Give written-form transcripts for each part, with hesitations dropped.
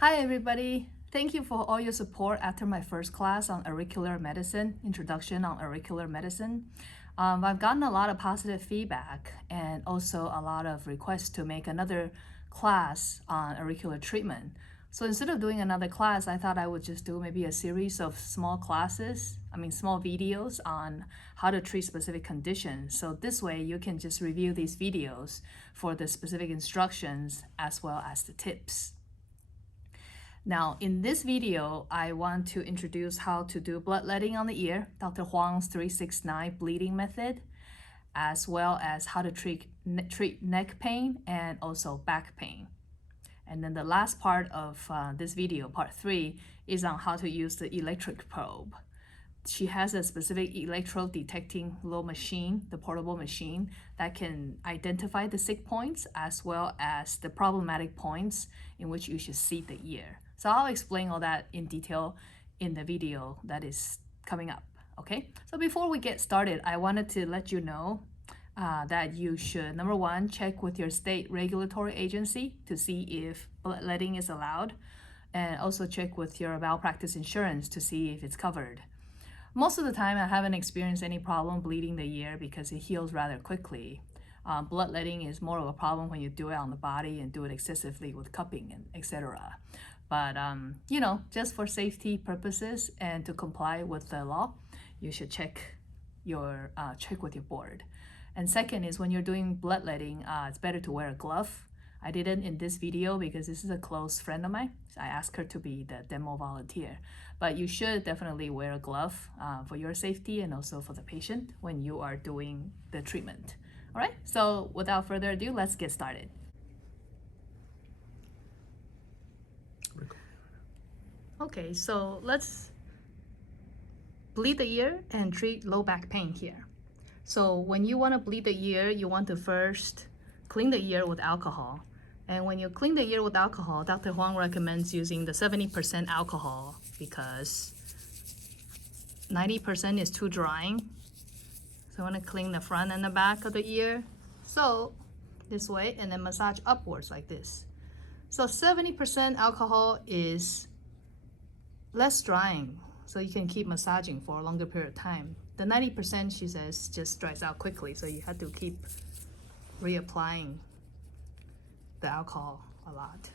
Hi everybody! Thank you for all your support after my first class on auricular medicine, introduction on auricular medicine. I've gotten a lot of positive feedback and also a lot of requests to make another class on auricular treatment. So instead of doing another class, I thought I would just do maybe a series of small small videos on how to treat specific conditions. So this way you can just review these videos for the specific instructions as well as the tips. Now, in this video, I want to introduce how to do bloodletting on the ear, Dr. Huang's 369 bleeding method, as well as how to treat neck pain and also back pain. And then the last part of this video, part 3, is on how to use the electric probe. She has a specific electrode detecting little machine, the portable machine, that can identify the sick points as well as the problematic points in which you should seat the ear. So I'll explain all that in detail in the video that is coming up, okay? So before we get started, I wanted to let you know that you should, number one, check with your state regulatory agency to see if bloodletting is allowed, and also check with your malpractice insurance to see if it's covered. Most of the time, I haven't experienced any problem bleeding the ear because it heals rather quickly. Bloodletting is more of a problem when you do it on the body and do it excessively with cupping and etc. But just for safety purposes and to comply with the law, you should check with your board. And second is when you're doing bloodletting, it's better to wear a glove. I didn't in this video because this is a close friend of mine. I asked her to be the demo volunteer. But you should definitely wear a glove for your safety and also for the patient when you are doing the treatment. All right, so without further ado, let's get started. Okay, so let's bleed the ear and treat low back pain here. So when you want to bleed the ear, you want to first clean the ear with alcohol. And when you clean the ear with alcohol, Dr. Huang recommends using the 70% alcohol because 90% is too drying. So I want to clean the front and the back of the ear. So this way, and then massage upwards like this. So 70% alcohol is less drying, so you can keep massaging for a longer period of time. The 90%, she says, just dries out quickly, so you have to keep reapplying the alcohol a lot.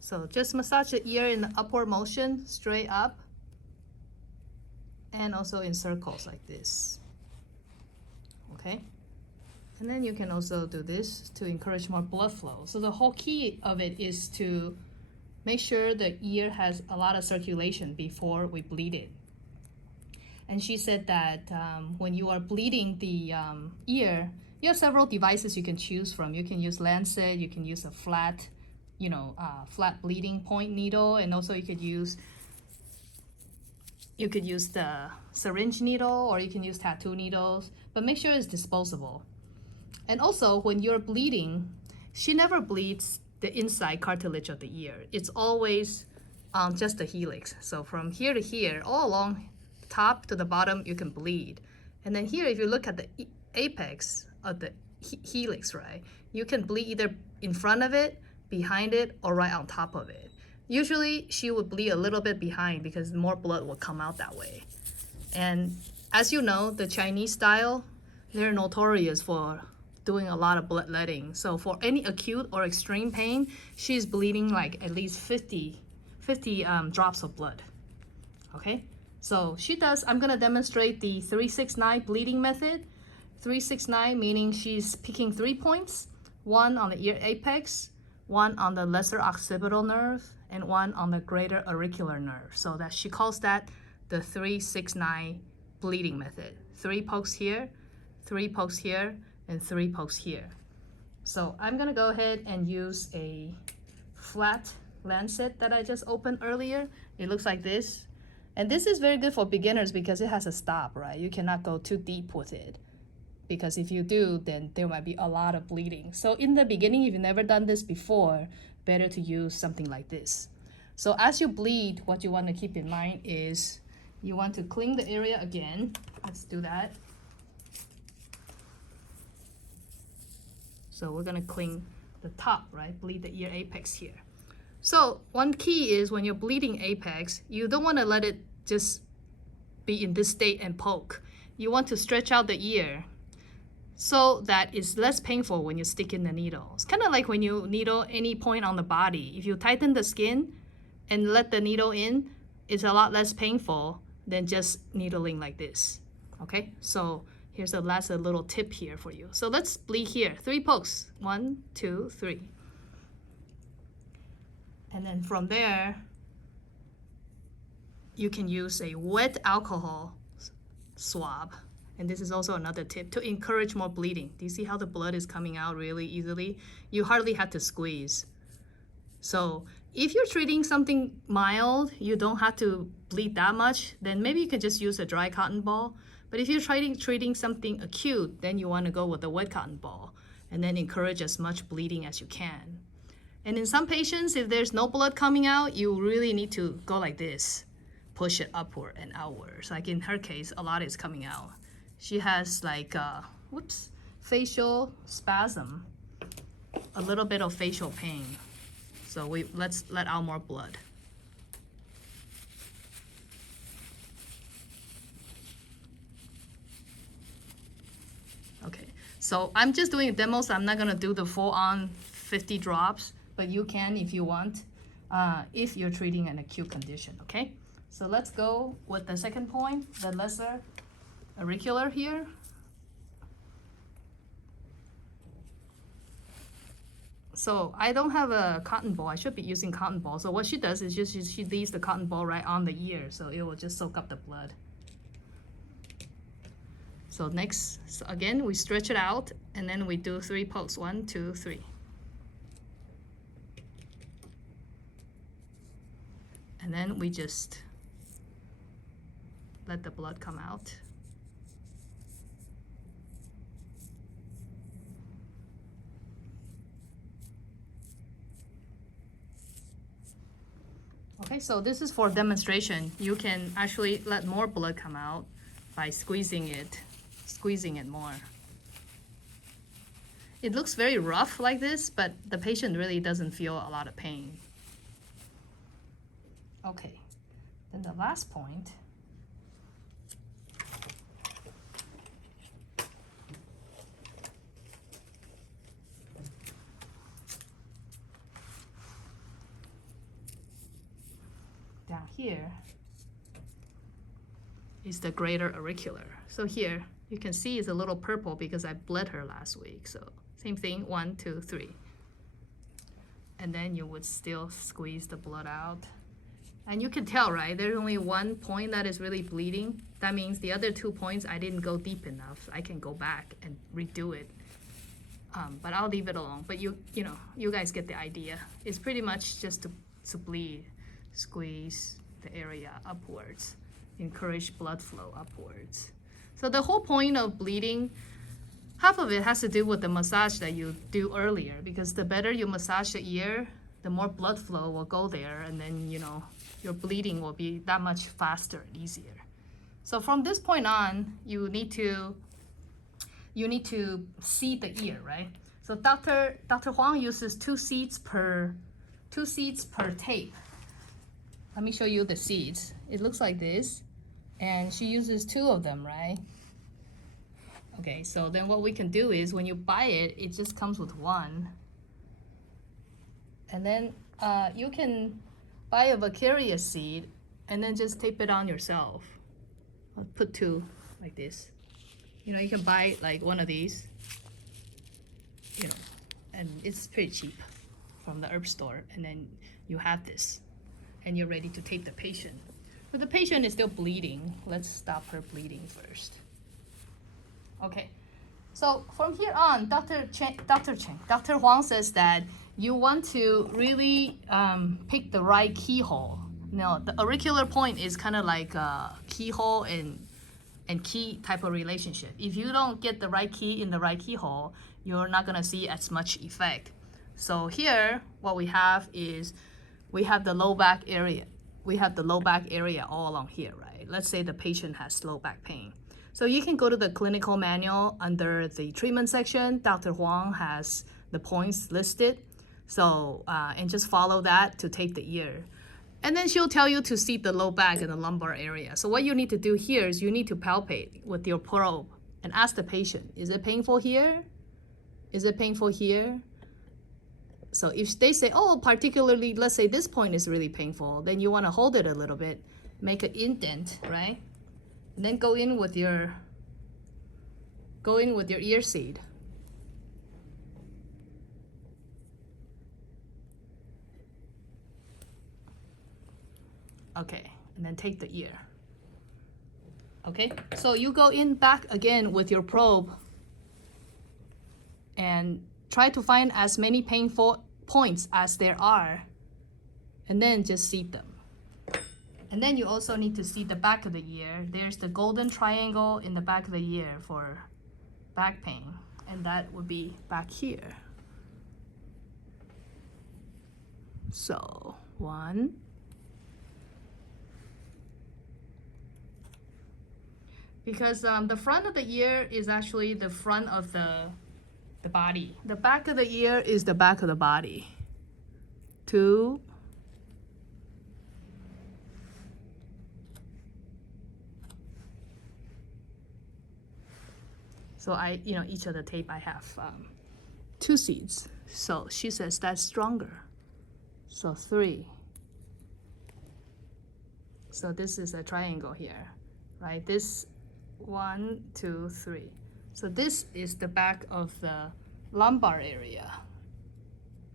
So just massage the ear in the upward motion, straight up, and also in circles like this. Okay? And then you can also do this to encourage more blood flow. So the whole key of it is to make sure the ear has a lot of circulation before we bleed it. And she said that when you are bleeding the ear, you have several devices you can choose from. You can use lancet, you can use a flat, flat bleeding point needle, and also you could use the syringe needle, or you can use tattoo needles, but make sure it's disposable. And also when you're bleeding, she never bleeds the inside cartilage of the ear. It's always just the helix. So from here to here, all along top to the bottom, you can bleed. And then here, if you look at the apex of the helix, right, you can bleed either in front of it, behind it, or right on top of it. Usually she would bleed a little bit behind because more blood will come out that way. And as you know, the Chinese style, they're notorious for doing a lot of bloodletting. So for any acute or extreme pain, she's bleeding like at least 50 drops of blood. Okay, so she does, I'm gonna demonstrate the 369 bleeding method. 369 meaning she's picking 3 points, one on the ear apex, one on the lesser occipital nerve, and one on the greater auricular nerve. So that she calls that the 369 bleeding method. 3 pokes here, 3 pokes here, and 3 pokes here. So I'm gonna go ahead and use a flat lancet that I just opened earlier. It looks like this. And this is very good for beginners because it has a stop, right? You cannot go too deep with it, because if you do, then there might be a lot of bleeding. So in the beginning, if you've never done this before, better to use something like this. So as you bleed, what you want to keep in mind is you want to clean the area again. Let's do that. So we're gonna clean the top, right? Bleed the ear apex here. So one key is when you're bleeding apex, you don't want to let it just be in this state and poke. You want to stretch out the ear so that it's less painful when you stick in the needle. It's kind of like when you needle any point on the body. If you tighten the skin and let the needle in, it's a lot less painful than just needling like this. Okay, so here's a last little tip here for you. So let's bleed here. 3 pokes. 1, 2, 3. And then from there, you can use a wet alcohol swab. And this is also another tip to encourage more bleeding. Do you see how the blood is coming out really easily? You hardly have to squeeze. So if you're treating something mild, you don't have to bleed that much, then maybe you can just use a dry cotton ball. But if you're treating something acute, then you want to go with a wet cotton ball and then encourage as much bleeding as you can. And in some patients, if there's no blood coming out, you really need to go like this, push it upward and outwards. Like in her case, a lot is coming out. She has like, facial spasm, a little bit of facial pain. So let's let out more blood. Okay, so I'm just doing a demo, so I'm not gonna do the full-on 50 drops, but you can if you want, if you're treating an acute condition, okay? So let's go with the second point, the lesser auricular here. So I don't have a cotton ball. I should be using cotton ball. So what she does is just she leaves the cotton ball right on the ear, so it will just soak up the blood. So next, so again, we stretch it out, and then we do 3 pokes. 1, 2, 3. And then we just let the blood come out. Okay, so this is for demonstration. You can actually let more blood come out by squeezing it more. It looks very rough like this, but the patient really doesn't feel a lot of pain. Okay, then the last point. Down here is the greater auricular. So here you can see it's a little purple because I bled her last week. So same thing, 1, 2, 3. And then you would still squeeze the blood out. And you can tell, right? There's only one point that is really bleeding. That means the other 2 points, I didn't go deep enough. I can go back and redo it. But I'll leave it alone. But you know, you guys get the idea. It's pretty much just to bleed. Squeeze the area upwards, encourage blood flow upwards. So the whole point of bleeding, half of it has to do with the massage that you do earlier, because the better you massage the ear, the more blood flow will go there, and then your bleeding will be that much faster and easier. So from this point on, you need to seed the ear, right? So Dr. Huang uses 2 seeds per tape. Let me show you the seeds. It looks like this, and she uses 2 of them, right? Okay, so then what we can do is when you buy it, it just comes with 1. And then you can buy a vicarious seed and then just tape it on yourself. I'll put 2 like this. You can buy like one of these, and it's pretty cheap from the herb store, and then you have this. And you're ready to tape the patient. But the patient is still bleeding. Let's stop her bleeding first. Okay, so from here on, Dr. Huang says that you want to really pick the right keyhole. Now, the auricular point is kind of like a keyhole and key type of relationship. If you don't get the right key in the right keyhole, you're not gonna see as much effect. So here, what we have is we have the low back area. We have the low back area all along here, right? Let's say the patient has low back pain. So you can go to the clinical manual under the treatment section. Dr. Huang has the points listed. So, and just follow that to take the ear. And then she'll tell you to seat the low back and the lumbar area. So what you need to do here is you need to palpate with your probe and ask the patient, is it painful here? Is it painful here? So if they say, oh, particularly, let's say this point is really painful, then you want to hold it a little bit, make an indent, right? And then go in with your ear seed. Okay, and then take the ear. Okay, so you go in back again with your probe and try to find as many painful points as there are, and then just seat them. And then you also need to seat the back of the ear. There's the golden triangle in the back of the ear for back pain, and that would be back here. So 1, because the front of the ear is actually the front of the body. The back of the ear is the back of the body. 2, so I, each of the tape I have 2 seeds. So she says that's stronger. So 3. So this is a triangle here, right? This 1, 2, 3. So this is the back of the lumbar area,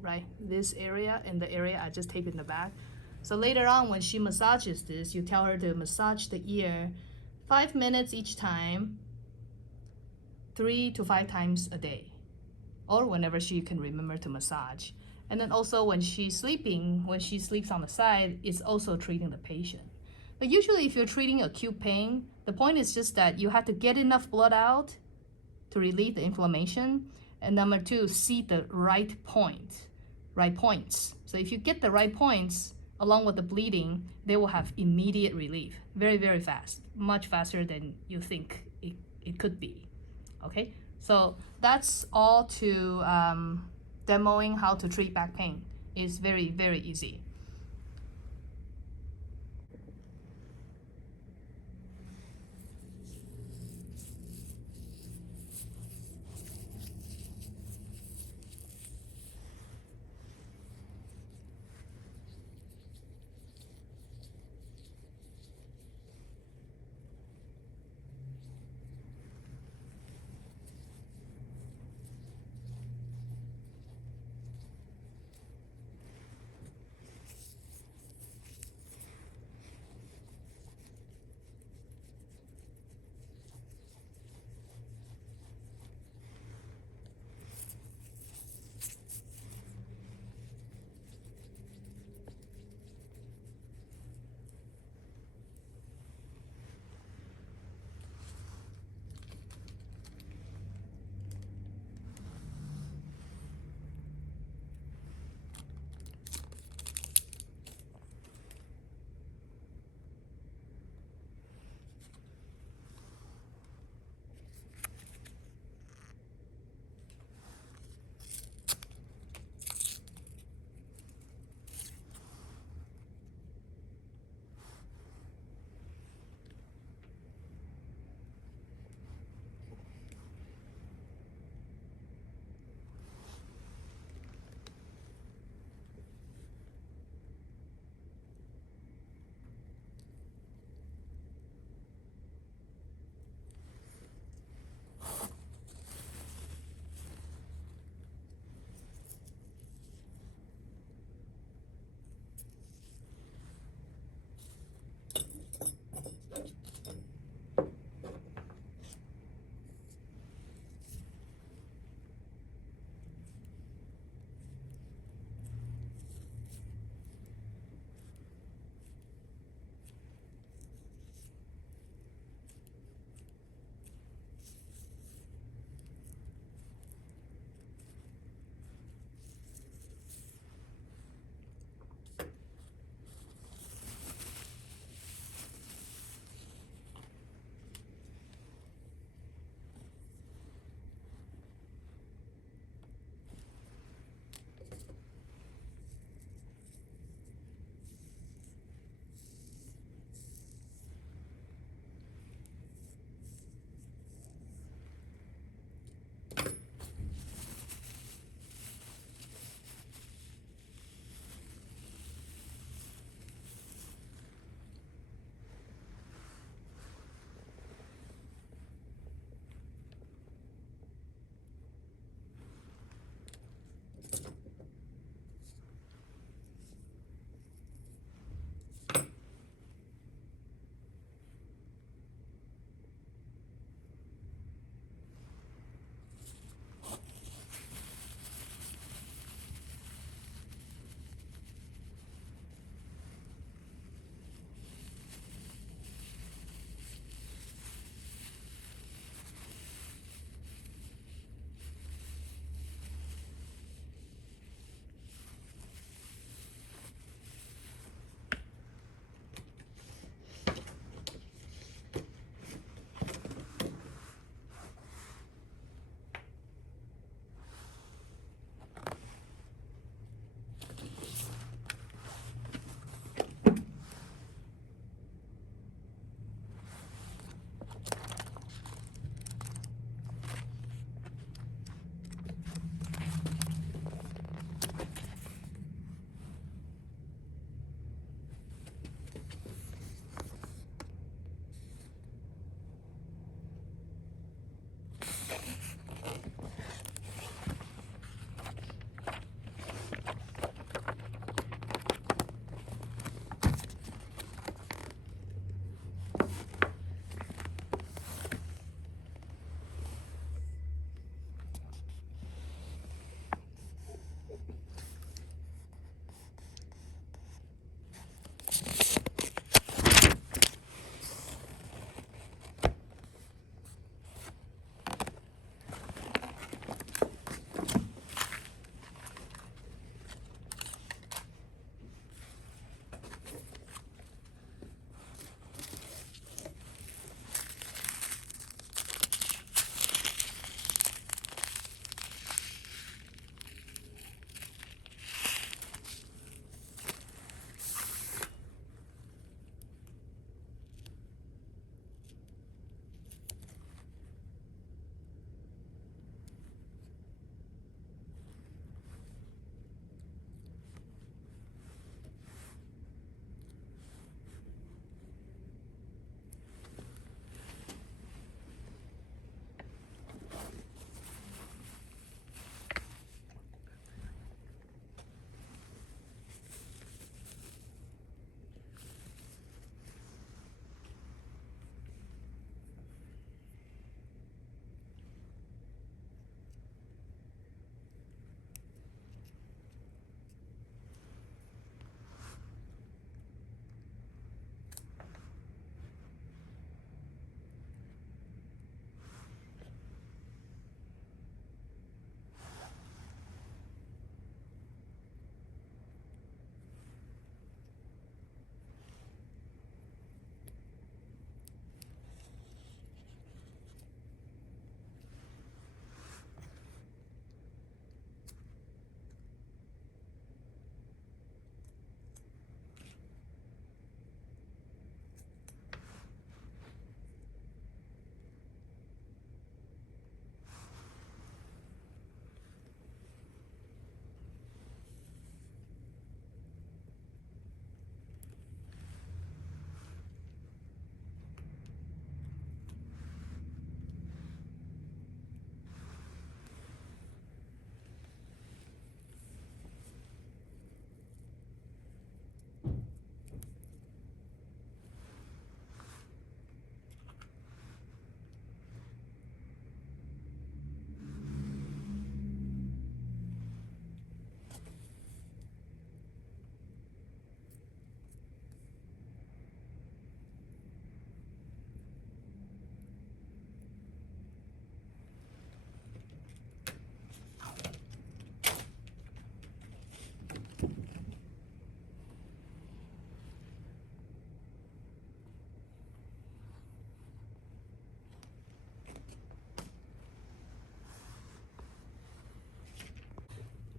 right? This area and the area I just taped in the back. So later on when she massages this, you tell her to massage the ear 5 minutes each time, 3 to 5 times a day, or whenever she can remember to massage. And then also when she's sleeping, when she sleeps on the side, it's also treating the patient. But usually if you're treating acute pain, the point is just that you have to get enough blood out to relieve the inflammation. And number 2, seat the right points. So if you get the right points along with the bleeding, they will have immediate relief. Very, very fast, much faster than you think it could be. Okay, so that's all to demoing how to treat back pain. It's very, very easy.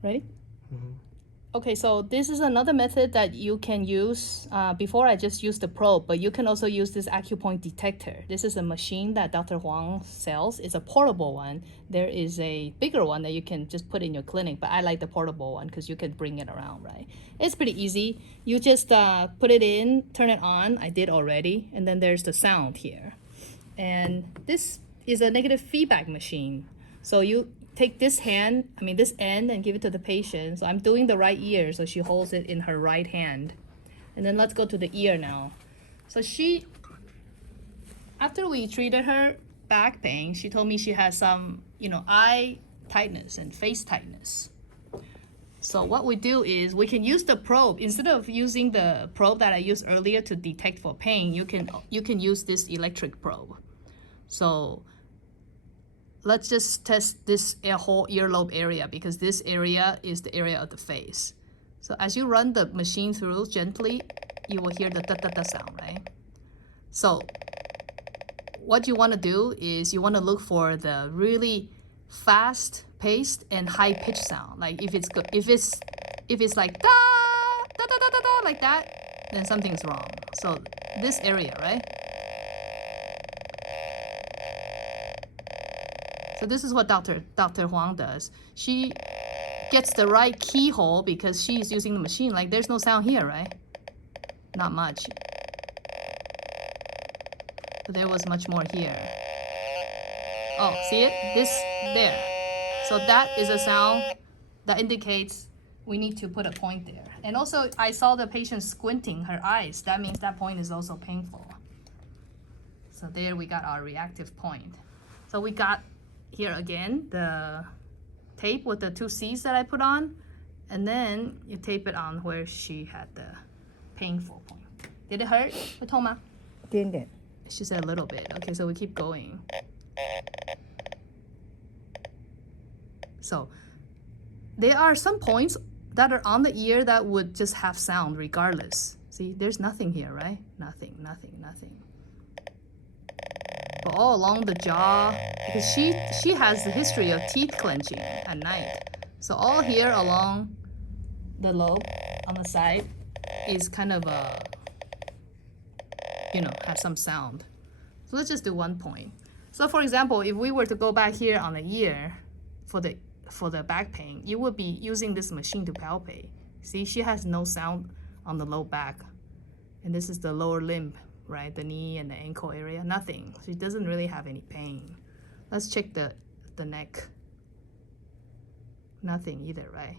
Ready? Okay, so this is another method that you can use. Before I just used the probe, but you can also use this Accupoint Detector. This is a machine that Dr. Huang sells. It's a portable one. There is a bigger one that you can just put in your clinic, but I like the portable one because you can bring it around, right? It's pretty easy. You just put it in, turn it on. I did already. And then there's the sound here. And this is a negative feedback machine. So you take this end, and give it to the patient. So I'm doing the right ear, so she holds it in her right hand. And then let's go to the ear now. So after we treated her back pain, she told me she has some, eye tightness and face tightness. So what we do is we can use the probe. Instead of using the probe that I used earlier to detect for pain, you can use this electric probe. So let's just test this whole earlobe area because this area is the area of the face. So as you run the machine through gently, you will hear the da-da-da sound, right? So what you want to do is you want to look for the really fast-paced and high-pitched sound. Like if it's like da da da da da da like that, then something's wrong. So this area, right? So this is what Dr. Huang does. She gets the right keyhole because she's using the machine. Like there's no sound here, right? Not much. But there was much more here. Oh, see it? There. So that is a sound that indicates we need to put a point there. And also I saw the patient squinting her eyes. That means that point is also painful. So there we got our reactive point. So we got here again the tape with the 2 C's that I put on, and then you tape it on where she had the painful point. Did it hurt? 会痛吗？ 点点。 She said a little bit. Okay, so we keep going. So there are some points that are on the ear that would just have sound regardless. See, there's nothing here, right? Nothing. But all along the jaw, because she has the history of teeth clenching at night. So all here along the lobe on the side is kind of have some sound. So let's just do 1 point. So for example, if we were to go back here on the ear for the back pain, you would be using this machine to palpate. See, she has no sound on the low back. And this is the lower limb, right? The knee and the ankle area, nothing. She doesn't really have any pain. Let's check the neck. Nothing either, right?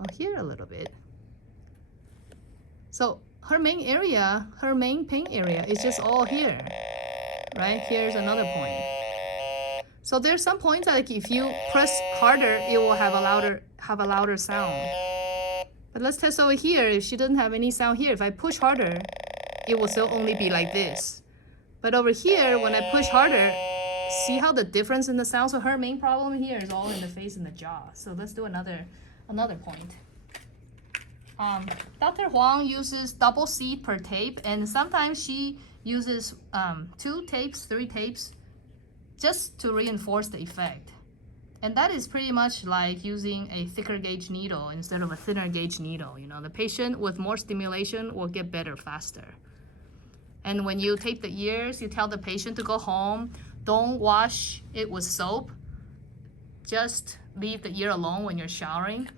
Oh, here a little bit. So her main pain area is just all here, right? Here's another point. So there's some points that, like, if you press harder, it will have a louder sound. But let's test over here. If she doesn't have any sound here, if I push harder, it will still only be like this. But over here, when I push harder, see how the difference in the sound? So her main problem here is all in the face and the jaw. So let's do another point. Dr. Huang uses double seed per tape, and sometimes she uses 2 tapes, 3 tapes, just to reinforce the effect. And that is pretty much like using a thicker gauge needle instead of a thinner gauge needle. The patient with more stimulation will get better faster. And when you tape the ears, you tell the patient to go home. Don't wash it with soap. Just leave the ear alone when you're showering.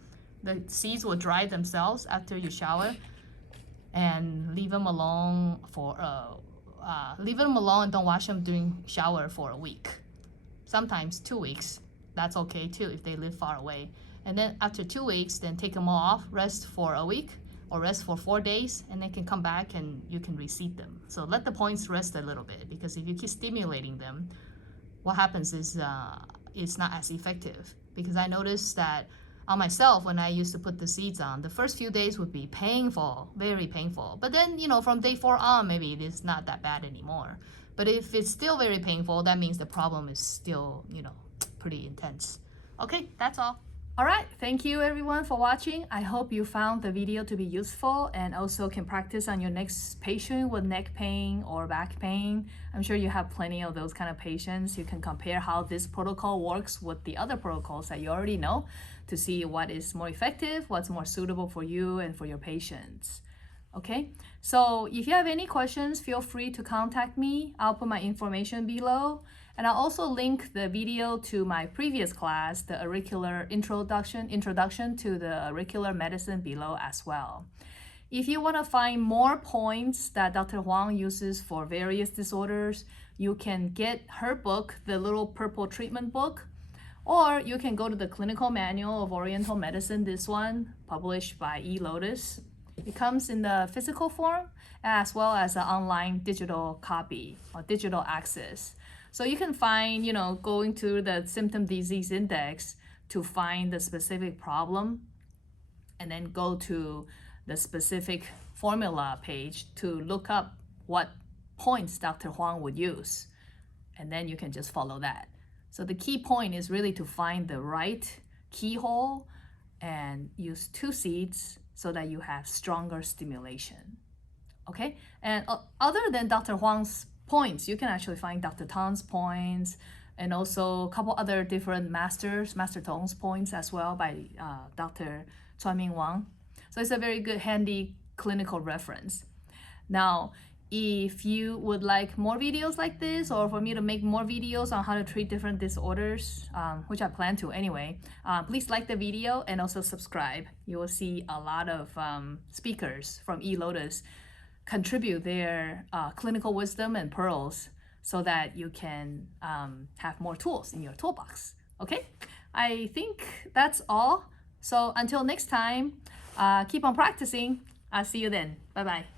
The seeds will dry themselves after you shower. And leave them alone and don't wash them during shower for a week. Sometimes 2 weeks. That's okay too if they live far away. And then after 2 weeks, then take them all off, rest for a week or rest for 4 days, and they can come back and you can reseat them. So let the points rest a little bit, because if you keep stimulating them, what happens is it's not as effective. Because I noticed that on myself, when I used to put the seeds on, the first few days would be painful, very painful. But then, from day 4 on, maybe it's not that bad anymore. But if it's still very painful, that means the problem is still, pretty intense. Okay, that's all. All right, thank you everyone for watching. I hope you found the video to be useful and also can practice on your next patient with neck pain or back pain. I'm sure you have plenty of those kind of patients. You can compare how this protocol works with the other protocols that you already know to see what is more effective, what's more suitable for you and for your patients. Okay, so if you have any questions, feel free to contact me. I'll put my information below. And I'll also link the video to my previous class, the auricular introduction to the auricular medicine below as well. If you want to find more points that Dr. Huang uses for various disorders, you can get her book, the little purple treatment book, or you can go to the Clinical Manual of Oriental Medicine, this one, published by eLotus. It comes in the physical form as well as an online digital copy or digital access. So you can find, going to the symptom disease index to find the specific problem and then go to the specific formula page to look up what points Dr. Huang would use. And then you can just follow that. So the key point is really to find the right keyhole and use 2 seeds so that you have stronger stimulation. Okay, and other than Dr. Huang's points, you can actually find Dr. Tan's points and also a couple other different Master Tong's points as well by Dr. Huang. So it's a very good handy clinical reference. Now, if you would like more videos like this, or for me to make more videos on how to treat different disorders, which I plan to anyway, please like the video and also subscribe. You will see a lot of speakers from eLotus contribute their clinical wisdom and pearls so that you can have more tools in your toolbox. Okay, I think that's all. So until next time, keep on practicing. I'll see you then. Bye-bye.